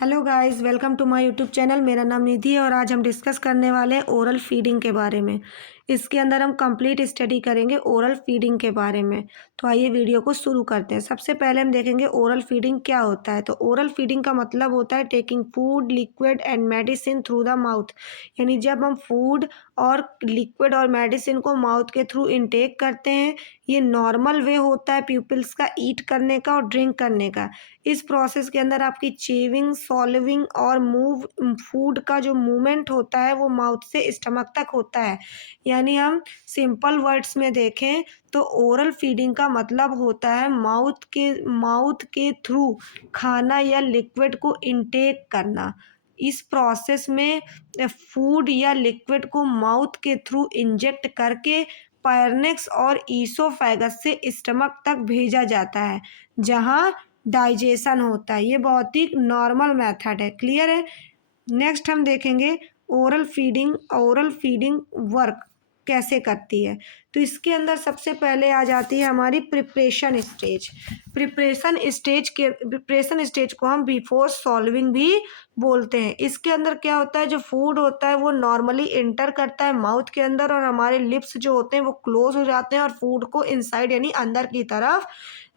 Hello guys, welcome to my YouTube channel. मेरा नाम निधि है और आज हम डिस्कस करने वाले हैं ओरल फीडिंग के बारे में। इसके अंदर हम कंप्लीट स्टडी करेंगे ओरल फीडिंग के बारे में। तो आइए वीडियो को शुरू करते हैं। सबसे पहले हम देखेंगे ओरल फीडिंग क्या होता है। तो ओरल फीडिंग का मतलब होता है taking food, liquid and medicine through the mouth. यानी जब हम फूड और लिक्विड और मेडिसिन को माउथ के थ्रू इनटेक करते हैं। ये नॉर्मल वे होता है पीपल्स का ईट करने का और ड्रिंक करने का। इस प्रोसेस के अंदर आपकी चेविंग, सॉल्विंग और मूव फूड का जो मूवमेंट होता है वो माउथ से स्टमक तक होता है। यानी हम सिंपल वर्ड्स में देखें तो ओरल फीडिंग का मतलब होता है माउथ के थ्रू खाना या लिक्विड को इनटेक करना। इस प्रोसेस में फूड या लिक्विड को माउथ के थ्रू इंजेक्ट करके फायरनेक्स और ईसोफेगस से स्टमक तक भेजा जाता है, जहां डाइजेशन होता है। ये बहुत ही नॉर्मल मेथड है। क्लियर है। नेक्स्ट हम देखेंगे ओरल फीडिंग वर्क कैसे करती है। तो इसके अंदर सबसे पहले आ जाती है हमारी प्रिपरेशन स्टेज। प्रिपरेशन स्टेज को हम बिफोर सॉल्विंग भी बोलते हैं। इसके अंदर क्या होता है, जो फूड होता है वो नॉर्मली एंटर करता है माउथ के अंदर और हमारे लिप्स जो होते हैं वो क्लोज हो जाते हैं और फूड को इनसाइड यानी अंदर की तरफ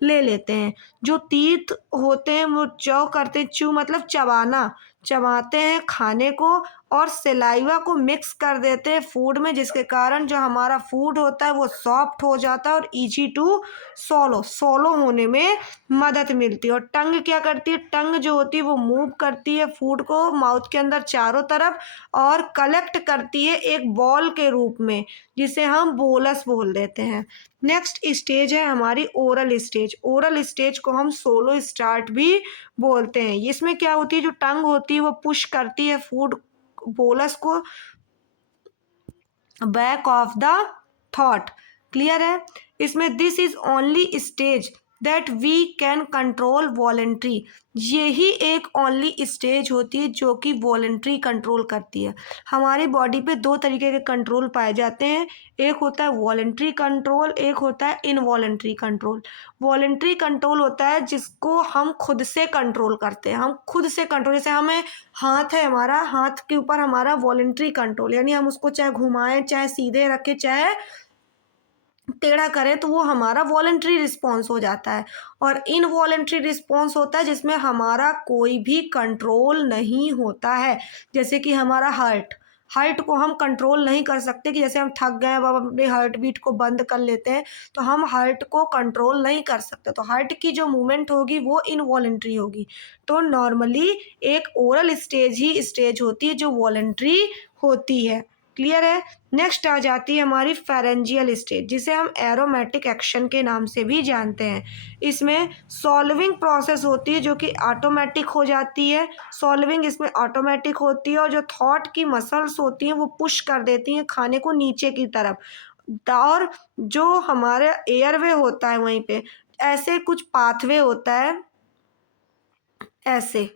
ले लेते हैं। जो टीथ होते हैं वो चौ करते हैं, चू मतलब चबाना, चबाते हैं खाने को और सलाइवा को मिक्स कर देते हैं फूड में, जिसके कारण जो हमारा फूड होता है वो सॉफ्ट हो जाता है और इजी टू सोलो होने में मदद मिलती है। और टंग क्या करती है, टंग जो होती है वो मूव करती है फूड को माउथ के अंदर चारों तरफ और कलेक्ट करती है एक बॉल के रूप में, जिसे हम बोलस बोल देते हैं। नेक्स्ट स्टेज है हमारी ओरल स्टेज। ओरल स्टेज को हम सोलो स्टार्ट भी बोलते हैं। इसमें क्या होती है, जो टंग होती है वो पुश करती है फूड बोलस को बैक ऑफ द थॉट। क्लियर है। इसमें this is only stage that we can control voluntary. यही एक ओनली स्टेज होती है जो कि वॉलेंट्री कंट्रोल करती है। हमारी बॉडी पे दो तरीके के कंट्रोल पाए जाते हैं। एक होता है वॉलेंट्री कंट्रोल, एक होता है इनवॉलेंट्री कंट्रोल। वॉलेंट्री कंट्रोल होता है जिसको हम खुद से कंट्रोल करते हैं। हम खुद से कंट्रोल, जैसे हमें हाथ है, हमारा हाथ के ऊपर हमारा वॉलेंट्री कंट्रोल, यानी हम उसको चाहे घुमाएं, चाहे सीधे रखें, चाहे टेढ़ा करें, तो वो हमारा वॉलेंट्री रिस्पॉन्स हो जाता है। और इनवॉलेंट्री रिस्पॉन्स होता है जिसमें हमारा कोई भी कंट्रोल नहीं होता है। जैसे कि हमारा हार्ट को हम कंट्रोल नहीं कर सकते, कि जैसे हम थक गए अब अपने हार्ट बीट को बंद कर लेते हैं, तो हम हार्ट को कंट्रोल नहीं कर सकते। तो हार्ट की जो मूवमेंट होगी वो इनवॉलेंट्री होगी। तो नॉर्मली एक ओरल स्टेज ही स्टेज होती है जो वॉलेंट्री होती है। क्लियर है। नेक्स्ट आ जाती है हमारी फेरेंजियल स्टेज, जिसे हम एरोमेटिक एक्शन के नाम से भी जानते हैं। इसमें सॉल्विंग प्रोसेस होती है जो कि ऑटोमेटिक हो जाती है। सॉल्विंग इसमें ऑटोमेटिक होती है और जो थॉट की मसल्स होती हैं वो पुश कर देती हैं खाने को नीचे की तरफ। और जो हमारे एयरवे होता है वहीं पे ऐसे कुछ पाथवे होता है, ऐसे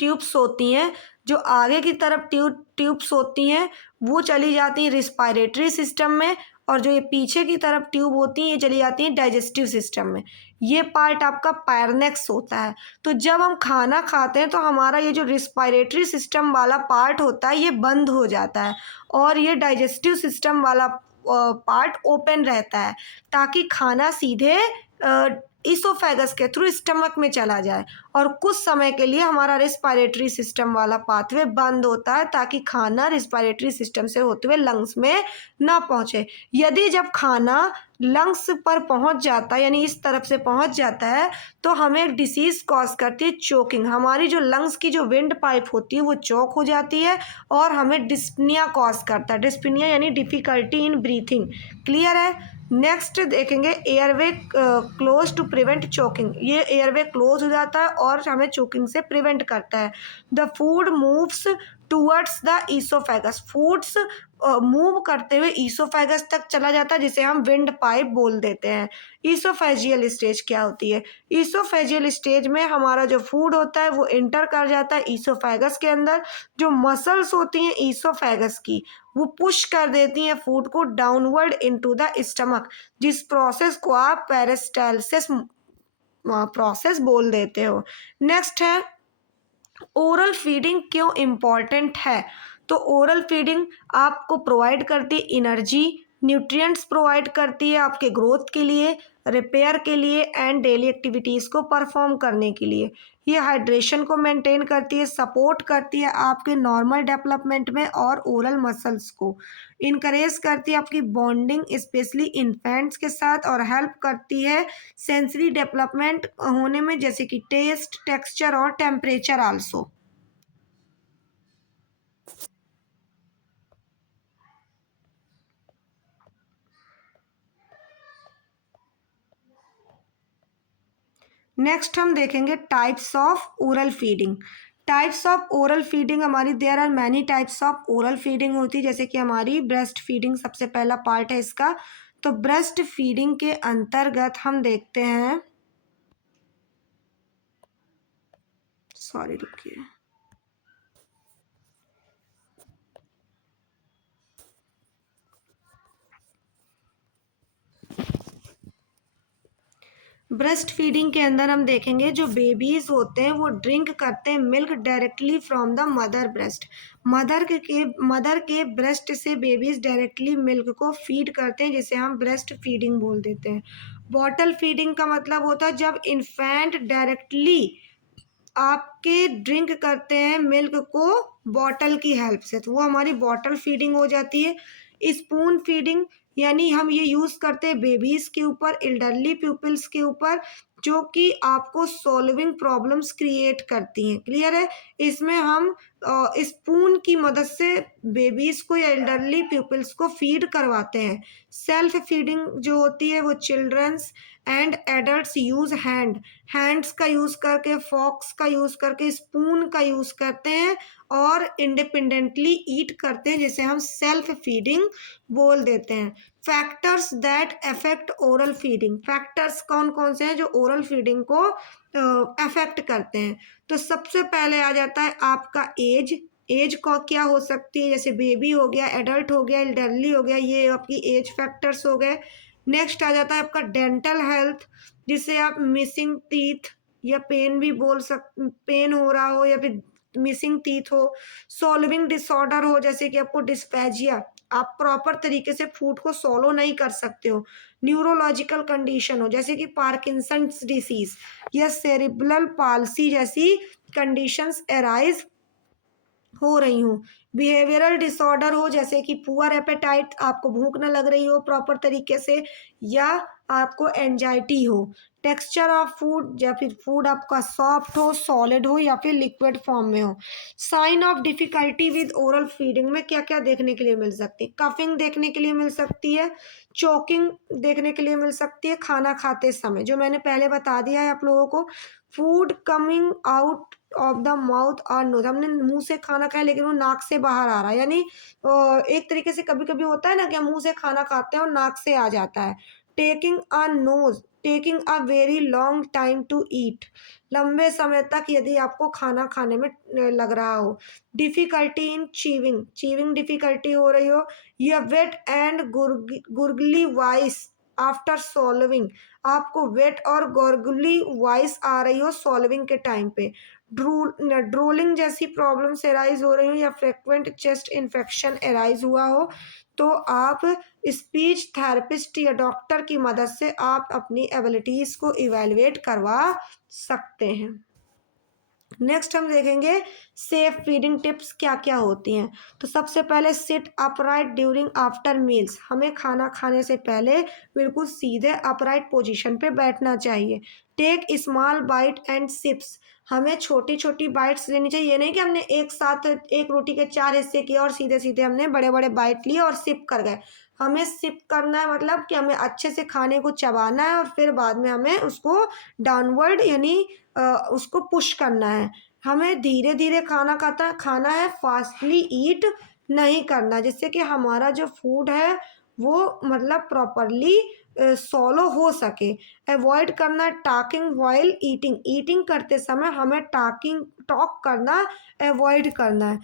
ट्यूब्स होती हैं जो आगे की तरफ ट्यूब्स होती हैं वो चली जाती हैं रिस्पायरेटरी सिस्टम में, और जो ये पीछे की तरफ ट्यूब होती हैं ये चली जाती हैं डाइजेस्टिव सिस्टम में। ये पार्ट आपका पायरनेक्स होता है। तो जब हम खाना खाते हैं तो हमारा ये जो रिस्पायरेटरी सिस्टम वाला पार्ट होता है ये बंद हो जाता है और ये डाइजेस्टिव सिस्टम वाला पार्ट ओपन रहता है, ताकि खाना सीधे ईसोफेगस के थ्रू स्टमक में चला जाए। और कुछ समय के लिए हमारा रिस्पायरेटरी सिस्टम वाला पाथवे बंद होता है, ताकि खाना रिस्पायरेटरी सिस्टम से होते हुए लंग्स में ना पहुंचे। यदि जब खाना लंग्स पर पहुंच जाता है, यानी इस तरफ से पहुंच जाता है, तो हमें एक डिसीज कॉज करती है चोकिंग। हमारी जो लंग्स की जो विंड पाइप होती है वो चोक हो जाती है और हमें डिस्पनिया कॉज करता है। डिस्पनिया यानी डिफिकल्टी इन ब्रीथिंग। क्लियर है। नेक्स्ट देखेंगे airway close to prevent choking. ये एयरवे क्लोज हो जाता है और हमें चोकिंग से प्रिवेंट करता है। The food moves towards the oesophagus. Foods move करते हुए ईसोफेगस तक चला जाता है, जिसे हम विंड पाइप बोल देते हैं। ईसोफेजियल स्टेज क्या होती है, ईसोफेजियल स्टेज में हमारा जो फूड होता है वो एंटर कर जाता है ईसोफेगस के अंदर। जो मसल्स होती हैं ईसोफेगस की वो पुश कर देती हैं फूड को डाउनवर्ड इनटू द स्टमक, जिस प्रोसेस को आप पेरिस्टालसिस प्रोसेस बोल देते हो। नेक्स्ट है ओरल फीडिंग क्यों इम्पॉर्टेंट है? तो ओरल फीडिंग आपको प्रोवाइड करती है एनर्जी, न्यूट्रिएंट्स प्रोवाइड करती है आपके ग्रोथ के लिए, रिपेयर के लिए एंड डेली एक्टिविटीज़ को परफॉर्म करने के लिए। ये हाइड्रेशन को मेंटेन करती है, सपोर्ट करती है आपके नॉर्मल डेवलपमेंट में और ओरल मसल्स को इनकरेज करती है आपकी बॉन्डिंग स्पेशली इन्फेंट्स के साथ और हेल्प करती है सेंसरी डेवलपमेंट होने में, जैसे कि टेस्ट, टेक्सचर और टेम्परेचर आल्सो। नेक्स्ट हम देखेंगे types of oral feeding. Types of oral feeding हमारी, there are many types of oral feeding होती है, जैसे कि हमारी ब्रेस्ट फीडिंग सबसे पहला पार्ट है इसका। तो ब्रेस्ट फीडिंग के अंतर्गत हम देखते हैं, सॉरी रुकिए, ब्रेस्ट फीडिंग के अंदर हम देखेंगे जो बेबीज होते हैं वो ड्रिंक करते हैं milk directly from the mother breast. Mother के ब्रेस्ट से बेबीज डायरेक्टली मिल्क को फीड करते हैं, जिसे हम ब्रेस्ट फीडिंग बोल देते हैं। बॉटल फीडिंग का मतलब होता है जब इन्फेंट डायरेक्टली आपके ड्रिंक करते हैं मिल्क को बॉटल की हेल्प से, तो वो हमारी बॉटल फीडिंग हो जाती है। स्पून फीडिंग यानी हम ये यूज़ करते हैं बेबीज़ के ऊपर, एल्डरली पीपल्स के ऊपर, जो कि आपको सॉल्विंग प्रॉब्लम्स क्रिएट करती हैं। क्लियर है? इसमें हम स्पून की मदद से बेबीज़ को या एल्डरली पीपल्स को फीड करवाते हैं। सेल्फ फीडिंग जो होती है वो children's and adults use hands का यूज़ करके, फॉक्स का यूज़ करके, स्पून का यूज़ करते हैं और इंडिपेंडेंटली ईट करते हैं, जिसे हम सेल्फ फीडिंग बोल देते हैं। Factors that affect oral feeding, factors कौन कौन से हैं जो ओरल फीडिंग को अफेक्ट करते हैं? तो सबसे पहले आ जाता है आपका एज को क्या हो सकती है, जैसे बेबी हो गया, एडल्ट हो गया, एल्डरली हो गया, ये आपकी एज फैक्टर्स हो गए। नेक्स्ट आ जाता है आपका डेंटल हेल्थ, जिसे आप मिसिंग टीथ या पेन भी बोल पेन हो रहा हो या फिर मिसिंग टीथ हो। सॉल्विंग डिसऑर्डर हो, जैसे कि आपको डिस्पैजिया, आप प्रॉपर तरीके से फूड को सॉलो नहीं कर सकते हो। न्यूरोलॉजिकल कंडीशन हो, जैसे कि पार्किंसंस डिसीज या सेरिब्रल पाल्सी जैसी कंडीशंस एराइज हो रही हूँ। बिहेवियरल डिसऑर्डर हो, जैसे कि पुअर एपेटाइट, आपको भूख न लग रही हो प्रॉपर तरीके से, या आपको एंजाइटी हो। टेक्सचर ऑफ फूड, या फिर फूड आपका सॉफ्ट हो, सॉलिड हो या फिर लिक्विड फॉर्म में हो। Sign of difficulty with oral feeding में क्या क्या देखने के लिए मिल सकती है? कफिंग देखने के लिए मिल सकती है, चोकिंग देखने के लिए मिल सकती है खाना खाते समय, जो मैंने पहले बता दिया है आप लोगों को। Food coming out of the mouth और नोज, हमने मुंह से खाना खाया लेकिन वो नाक से बाहर आ रहा है, यानी एक तरीके से कभी कभी होता है ना कि हम मुंह से खाना खाते हैं और नाक से आ जाता है। Taking a very long time to eat, लंबे समय तक यदि आपको खाना खाने में लग रहा हो। डिफिकल्टी इन चीविंग डिफिकल्टी हो रही हो, या wet and gurgly voice after swallowing, आपको वेट और गोरगुली वॉइस आ रही हो सॉल्विंग के टाइम पे। ड्रूलिंग जैसी प्रॉब्लम्स एराइज हो रही हो, या फ्रिक्वेंट चेस्ट इन्फेक्शन एराइज हुआ हो, तो आप स्पीच थेरेपिस्ट या डॉक्टर की मदद से आप अपनी एबिलिटीज़ को इवेलुएट करवा सकते हैं। नेक्स्ट हम देखेंगे सेफ फीडिंग टिप्स क्या क्या होती हैं। तो सबसे पहले sit upright during after meals, हमें खाना खाने से पहले बिल्कुल सीधे अपराइट पोजीशन पे बैठना चाहिए। Take small bite and sips, हमें छोटी छोटी बाइट्स लेनी चाहिए, ये नहीं कि हमने एक साथ एक रोटी के 4 हिस्से किए और सीधे सीधे हमने बड़े बड़े बाइट लिए और सिप कर गए। हमें सिप करना है, मतलब कि हमें अच्छे से खाने को चबाना है और फिर बाद में हमें उसको डाउनवर्ड यानी उसको पुश करना है। हमें धीरे धीरे खाना है, फास्टली ईट नहीं करना, जिससे कि हमारा जो फूड है वो मतलब प्रॉपरली सॉलो हो सके। अवॉइड करना टॉकिंग व्हाइल ईटिंग करते समय हमें टॉक करना अवॉइड करना है।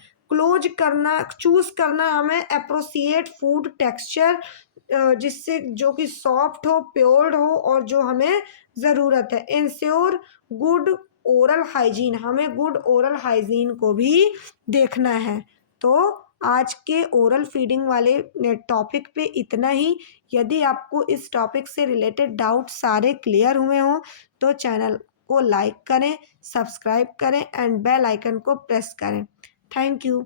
चूज करना हमें अप्रोप्रिएट फूड टेक्सचर, जिससे जो कि सॉफ्ट हो, प्योर्ड हो और जो हमें ज़रूरत है। इंश्योर गुड ओरल हाइजीन, हमें गुड ओरल हाइजीन को भी देखना है। तो आज के ओरल फीडिंग वाले टॉपिक पे इतना ही। यदि आपको इस टॉपिक से रिलेटेड डाउट सारे क्लियर हुए हों तो चैनल को लाइक करें, सब्सक्राइब करें एंड बेल आइकन को प्रेस करें। Thank you.